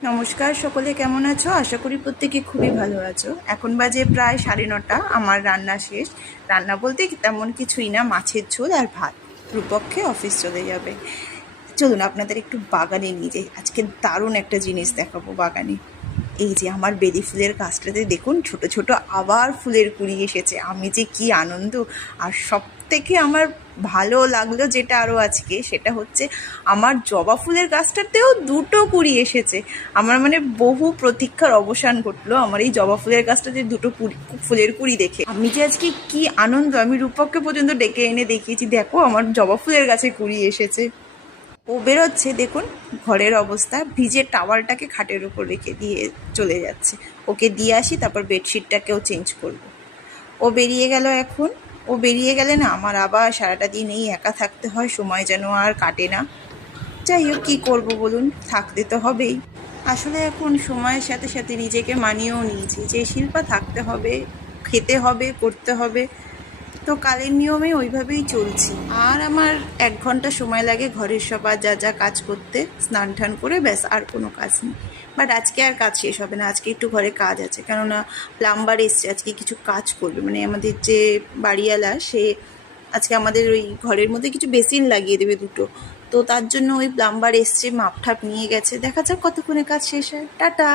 নমস্কার, সকলে কেমন আছো? আশা করি প্রত্যেকে খুবই ভালো আছো। এখন বাজে প্রায় 9:30। আমার রান্না শেষ। রান্না বলতে তেমন কিছুই না, মাছের ঝোল আর ভাত। রূপক্ষে অফিস চলে যাবে। চলুন আপনাদের একটু বাগানে নিয়ে যাই। আজকে দারুণ একটা জিনিস দেখাবো বাগানে। এই যে আমার বেলি ফুলের গাছটাতে দেখুন ছোট ছোট আবার ফুলের কুঁড়ি এসেছে। আমি যে কি আনন্দ! আর সব থেকে আমার ভালো লাগলো যেটা আরও আজকে, সেটা হচ্ছে আমার জবা ফুলের গাছটাতেও দুটো কুঁড়ি এসেছে। আমার বহু প্রতীক্ষার অবসান ঘটলো আমার এই জবা ফুলের গাছটাতে দুটো ফুলের কুঁড়ি দেখে। আমি যে আজকে কি আনন্দ! আমি রূপককে পর্যন্ত ডেকে এনে দেখিয়েছি, দেখো আমার জবা ফুলের গাছে কুঁড়ি এসেছে। ও বেরোচ্ছে, দেখুন ঘরের অবস্থা। ভিজে টাওয়ালটাকে খাটের উপর রেখে দিয়ে চলে যাচ্ছে। ওকে দিয়ে আসি, তারপর বেডশিটটাকেও চেঞ্জ করব। ও বেরিয়ে গেল। এখন ও বেরিয়ে গেলে না আমার আবার সারাটা দিন এই একা থাকতে হয়, সময় যেন আর কাটে না। যাই হোক, কী করবো বলুন, থাকতে তো হবেই। আসলে এখন সময়ের সাথে সাথে নিজেকে মানিয়েও নিয়েছি যে শিল্পা থাকতে হবে, খেতে হবে, করতে হবে। তো কালের নিয়মে ওইভাবেই চলছি। আর আমার 1 ঘন্টা সময় লাগে ঘরের সবার যা যা কাজ করতে, স্নান টান করে, ব্যাস, আর কোনো কাজ নেই। বাট আজকে আর কাজ শেষ হবে না, আজকে একটু ঘরে কাজ আছে, কেননা প্লাম্বার এসছে আজকে কিছু কাজ করবে। আমাদের যে বাড়িওয়ালা, সে আজকে আমাদের ওই ঘরের মধ্যে কিছু বেসিন লাগিয়ে দেবে দুটো। তো তার জন্য ওই প্লাম্বার এসছে, মাপ ঠাপ নিয়ে গেছে। দেখা যাক কতক্ষণে কাজ শেষ হয়। টাটা।